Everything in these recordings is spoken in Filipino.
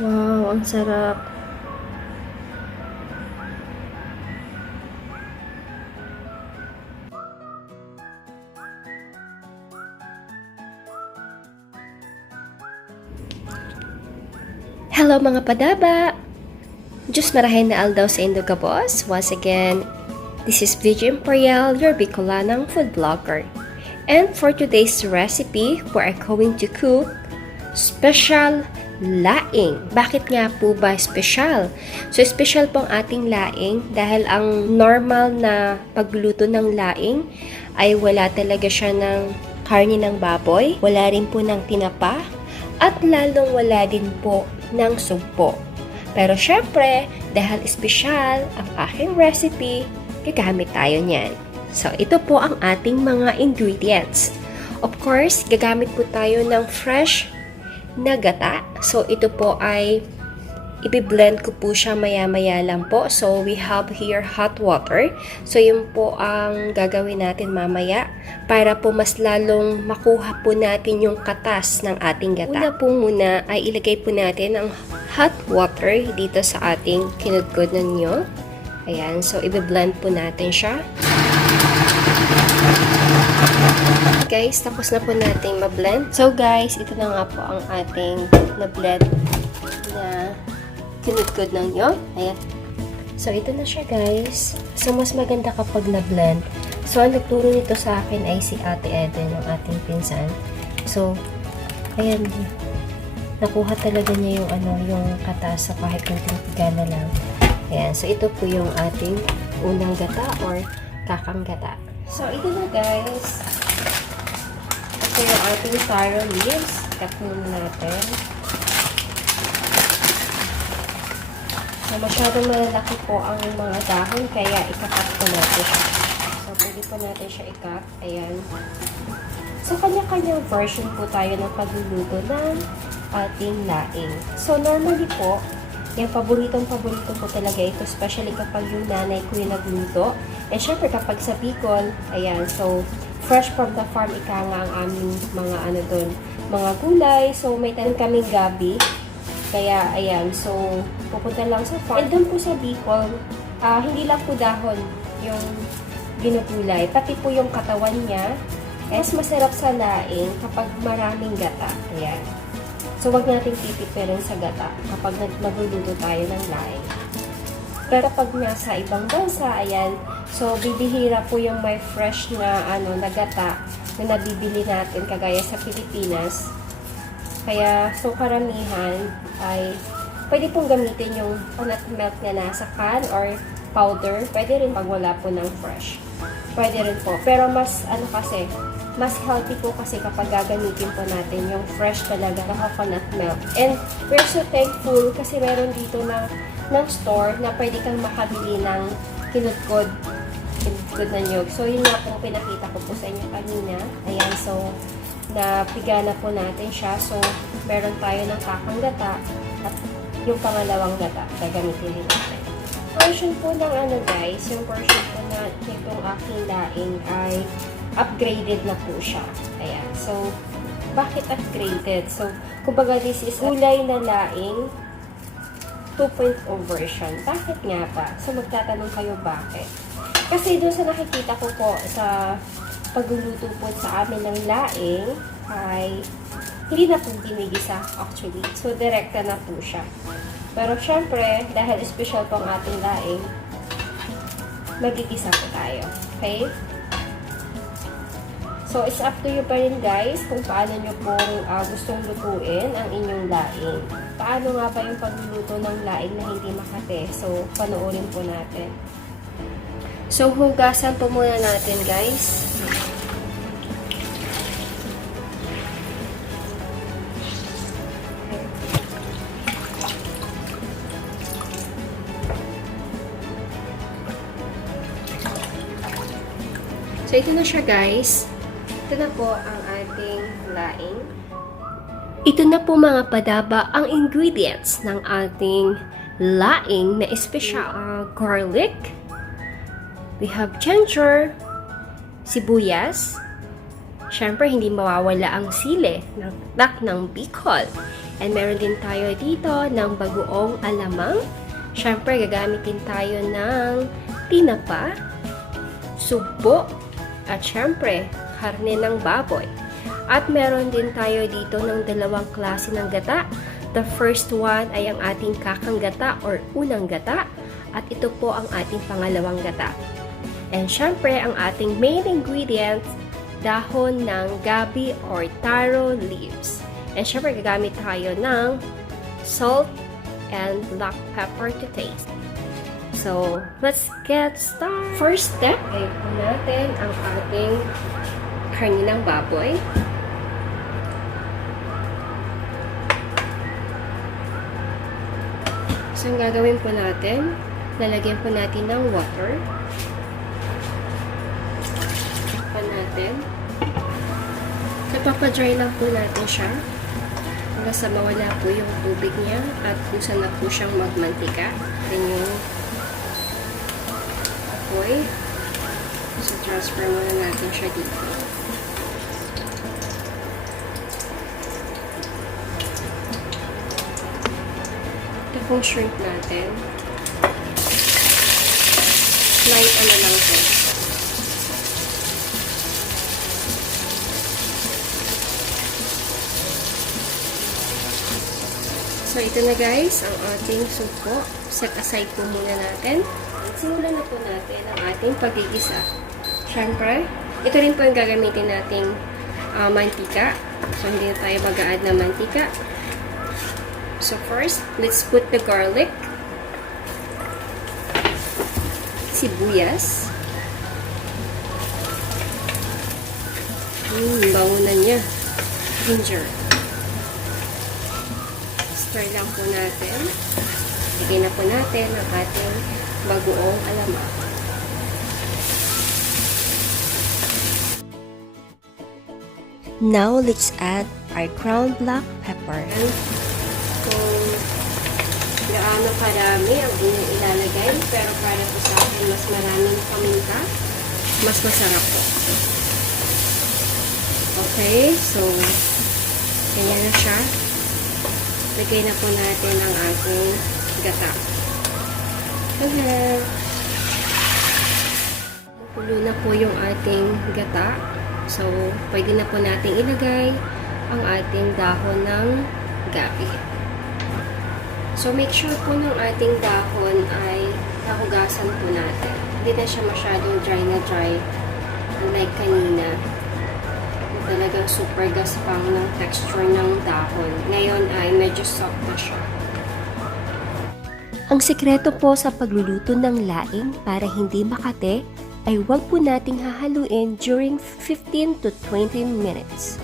Wow, ang sarap. Hello mga padaba! Diyos marahin na aldaw sa Indo Boss. Once again, this is Vgee Imperial, your Bicolanang food blogger. And for today's recipe, we are going to cook special laing. Bakit nga po ba special? So, special pong ating laing dahil ang normal na pagluluto ng laing ay wala talaga siya ng karne ng baboy, wala rin po ng tinapa, at lalong wala din po ng sugpo. Pero syempre, dahil special ang aking recipe, gagamit tayo niyan. So, ito po ang ating mga ingredients. Of course, gagamit po tayo ng fresh na gata. So, ito po ay i-blend ko po siya maya-maya lang po. So, we have here hot water. So, yun po ang gagawin natin mamaya para po mas lalong makuha po natin yung katas ng ating gata. Una po muna ay ilagay po natin ang hot water dito sa ating kinudkod ninyo. Ayan. So, i-blend po natin siya. Guys, tapos na po natin ma-blend. So, guys, ito na nga po ang ating na-blend na kinudkod ninyo. Ayan. So, ito na siya, guys. So, mas maganda kapag na-blend. So, ang nagturo nito sa akin ay si Ate Eden, ang ating pinsan. So, ayan. Nakuha talaga niya yung, yung katas sa kahit kunting tiga na lang. Ayan. So, ito po yung ating unang gata or kakang gata. So, ito na, guys. Ito yung ating taro leaves. Cut muna natin. So, masyadong malalaki po ang mga dahon, kaya ikakat po natin siya. So, pwede po natin siya ikat. Ayan. So, kanya-kanyang version po tayo ng pagluluto ng ating laing. So, normally po, yung paboritong-paborito po talaga ito, especially kapag yung nanay ko yung nagluto. And syempre, kapag sa Bicol, ayan, so, fresh from the farm, ika nga ang aming mga mga gulay. So, may tanim kaming gabi. Kaya, ayan, so, pupunta lang sa farm. And doon po sa Bicol, hindi lang po dahon yung ginugulay, pati po yung katawan niya. Mas masarap sa laing kapag maraming gata. Ayan. So, wag natin titipirin sa gata kapag nagluluto tayo ng laing. Pero pag nasa ibang bansa, ayan, so, bibihira po yung may fresh na, na gata na nabibili natin kagaya sa Pilipinas. Kaya, so karamihan ay pwede pong gamitin yung nut milk na nasa can or powder. Pwede rin pag wala po ng fresh. Pwede rin po. Pero mas, kasi, mas healthy po kasi kapag gagamitin po natin yung fresh talaga na coconut milk. And we're so thankful kasi meron dito ng store na pwede kang makabili ng kinudkod na nyug. So, yun nga po pinakita ko po sa inyo kanina. Ayan, so, napiga na po natin siya. So, meron tayo ng kakang gata at yung pangalawang gata gagamitin din natin. Portion po ng guys, yung portion po na itong aking laing ay upgraded na po siya. Ayan. So, bakit upgraded? So, kumbaga this is gulay na laing 2.0 version. Bakit nga ba? So, magtatanong kayo bakit? Kasi doon sa nakikita ko po sa pagluluto po sa amin ng laing ay hindi na po ginigisa actually. So, direkta na po siya. Pero syempre, dahil special po ang ating laing, magigisa po tayo. Okay? So, it's up to you pa rin guys kung paano nyo pong gustong lutuin ang inyong laing. Paano nga ba yung pagluluto ng laing na hindi makate? So, panoorin po natin. So, hugasan po muna natin guys. So, ito na siya guys. Ito na po ang ating laing. Ito na po mga padaba ang ingredients ng ating laing na special. Garlic. We have ginger, sibuyas. Syempre, hindi mawawala ang sili ng Bicol. And meron din tayo dito ng bagoong alamang. Siyempre, gagamitin tayo ng tinapa, subo, at siyempre, karne ng baboy. At meron din tayo dito ng dalawang klase ng gata. The first one ay ang ating kakang gata or unang gata. At ito po ang ating pangalawang gata. And syempre, ang ating main ingredients, dahon ng gabi or taro leaves. And syempre, gagamit tayo ng salt and black pepper to taste. So, let's get started. First step, ay po natin ang ating karne ng baboy. So, ang gagawin po natin, lalagyan po natin ng water. Natin. Napapa-dry lang po natin siya hanggang sa mawala po yung tubig niya at kusa na po siyang magmantika. Then yung apoy. So, transfer muna natin siya dito. Ito pong shrimp natin. Light ano lang po. So, ito na guys, ang ating supo. Set aside po muna natin. Simulan na po natin ang ating pagigisa. Siyempre, ito rin po yung gagamitin nating mantika. So, hindi na tayo mag-a-add ng mantika. So, first, let's put the garlic. Sibuyas. Bango na niya. Ginger. Stir lang po natin. Lagyan na po natin ang ating bagoong alamang. Now, let's add our ground black pepper. Kung gaano karami ang inyong ilalagay, pero para po sa akin mas maraming paminta, mas masarap po. Okay, so ganyan na siya. Lagay na po natin ang ating gata. Pulo na po yung ating gata. So, pwede na po natin ilagay ang ating dahon ng gabi. So, make sure po ng ating dahon ay nahugasan po natin. Hindi na siya masyadong dry na dry. Unlike kanina. Talagang super gaspang ng texture ng dahon. Ngayon ay medyo soft na siya. Ang sekreto po sa pagluluto ng laing para hindi makate ay huwag po nating hahaluin during 15 to 20 minutes.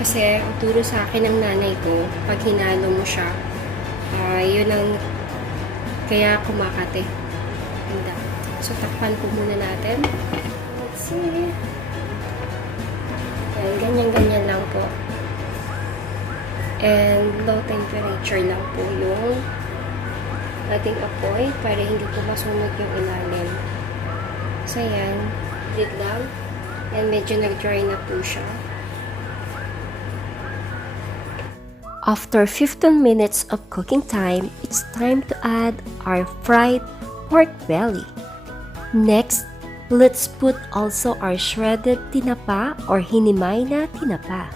Kasi ang turo sa akin ng nanay ko, pag hinalo mo siya, yun ang kaya kumakate. So, takpan po muna natin. Let's see. Ganyan-ganyan lang po. And low temperature lang po yung ating apoy para hindi po masunog yung ilalim. So, yan. Lid lang. And medyo nag-dry na po siya. After 15 minutes of cooking time, it's time to add our fried pork belly. Next, let's put also our shredded tinapa or hinimay na tinapa.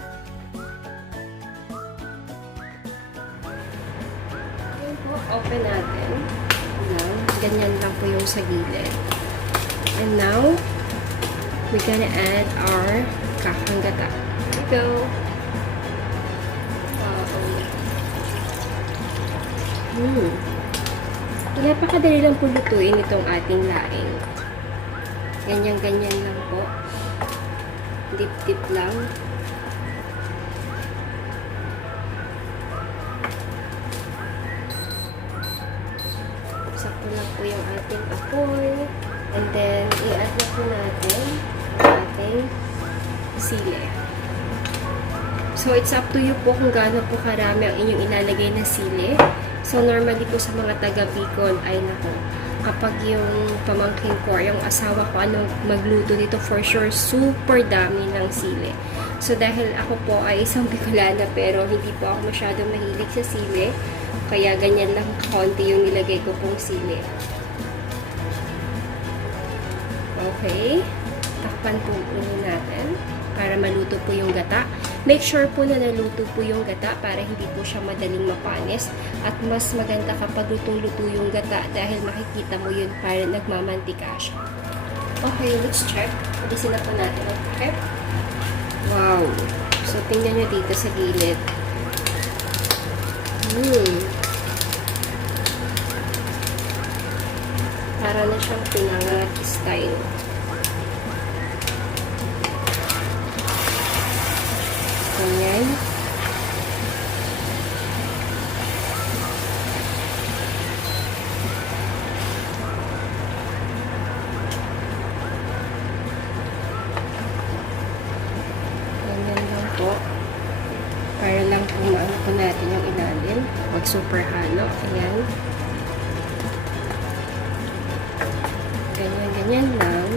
Yan po, open natin. Ayan, ganyan lang po yung sa gilid. And now, we're gonna add our kakang gata. Here we go. Napakadali lang po lutuin itong ating laing. Ganyan-ganyan lang po. Dip-dip lang. Sakto lang po yung ating apoy. And then, i-add na po natin ang ating sili. So, it's up to you po kung gaano po karami ang inyong ilalagay na sili. So, normally po sa mga taga Bicol ay nako, kapag yung pamangkin ko, yung asawa ko, ano magluto dito, for sure, super dami ng sili. So dahil ako po ay isang Bicolana pero hindi po ako masyadong mahilig sa sili, kaya ganyan lang konti yung nilagay ko pong sili. Okay, takpan po natin para maluto po yung gata. Make sure po na naluto po yung gata para hindi po siya madaling mapanis. At mas maganda kapag lutong-luto yung gata dahil makikita mo yun para nagmamantika siya. Okay, let's check. Alisin na po natin ang takip. Wow! So, tingnan nyo dito sa gilid. Para na siyang pinangat style. Ganyan. Ganyan lang po. Para lang po maano po natin yung ilalim. Huwag super halo. Ayan. Ganyan lang.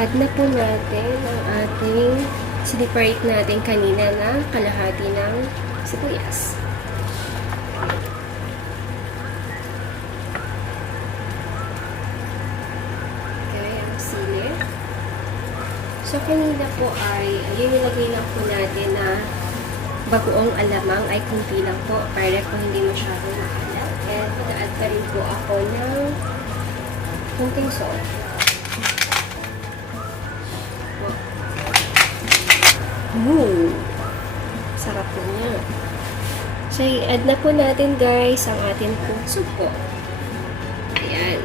Add na po natin ang ating siniparate natin kanina na kalahati ng sibuyas. Okay, ang sili. So, kanina po ay, yung nilagay lang po natin na bagoong alamang ay kunti lang po para po hindi masyadong maalat. And mag-add pa rin po ako ng kunting salt. Sarap po niya. So, i-add na po natin guys ang ating soup po. Ayan.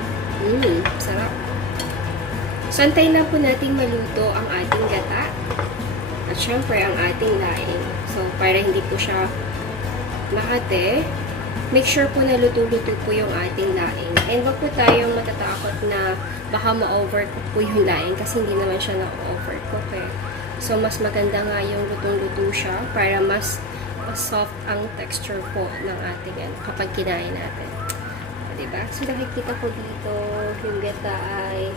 Sarap. So, antayin lang po natin maluto ang ating gata. At syempre, ang ating laing. So, para hindi po siya makate, make sure po na luto-luto po yung ating laing. And wag po tayong matatakot na baka ma-overcook po yung laing kasi hindi naman siya na-overcook eh. So, mas maganda nga yung lutong-luto siya para mas soft ang texture po ng ating kapag kinain natin. Diba? So, nakikita ko dito yung gata ay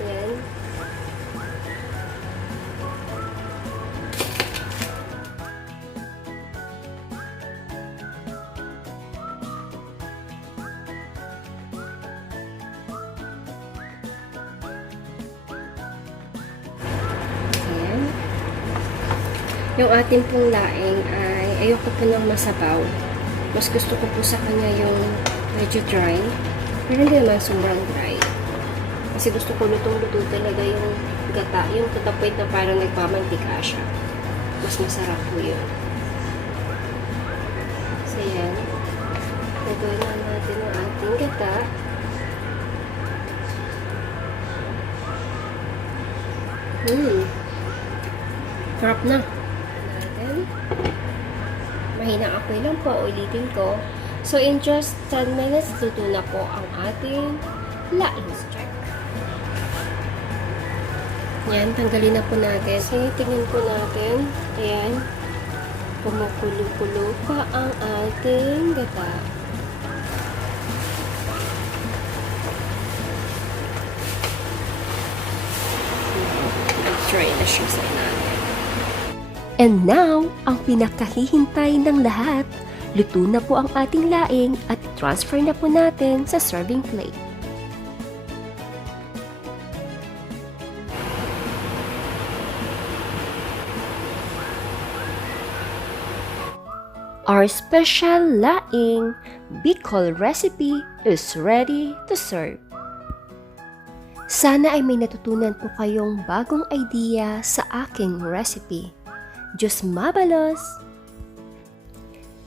yan. Yung ating pong laing ay ayoko po ng masabaw. Mas gusto ko po sa kanya yung medyo dry. Pero hindi naman sobrang dry. Kasi gusto ko lutong-luto talaga yung gata. Yung to the point na parang nagpamantika siya. Mas masarap po yun. So yan. Nagawin na natin ang ating gata. Sarap na. Mahinang apoy lang po, ulitin ko. So, in just 10 minutes, luto na po ang ating laing. Check. Yan, tanggalin na po natin. So, tingnan po natin. Ayan. Kumukulo-kulo pa ang ating gata. Try na siya sa natin. And now, ang pinakahihintay ng lahat, luto na po ang ating laing at transfer na po natin sa serving plate. Our special laing Bicol recipe is ready to serve. Sana ay may natutunan po kayong bagong idea sa aking recipe. Diyos mabalos!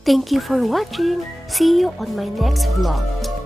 Thank you for watching. See you on my next vlog.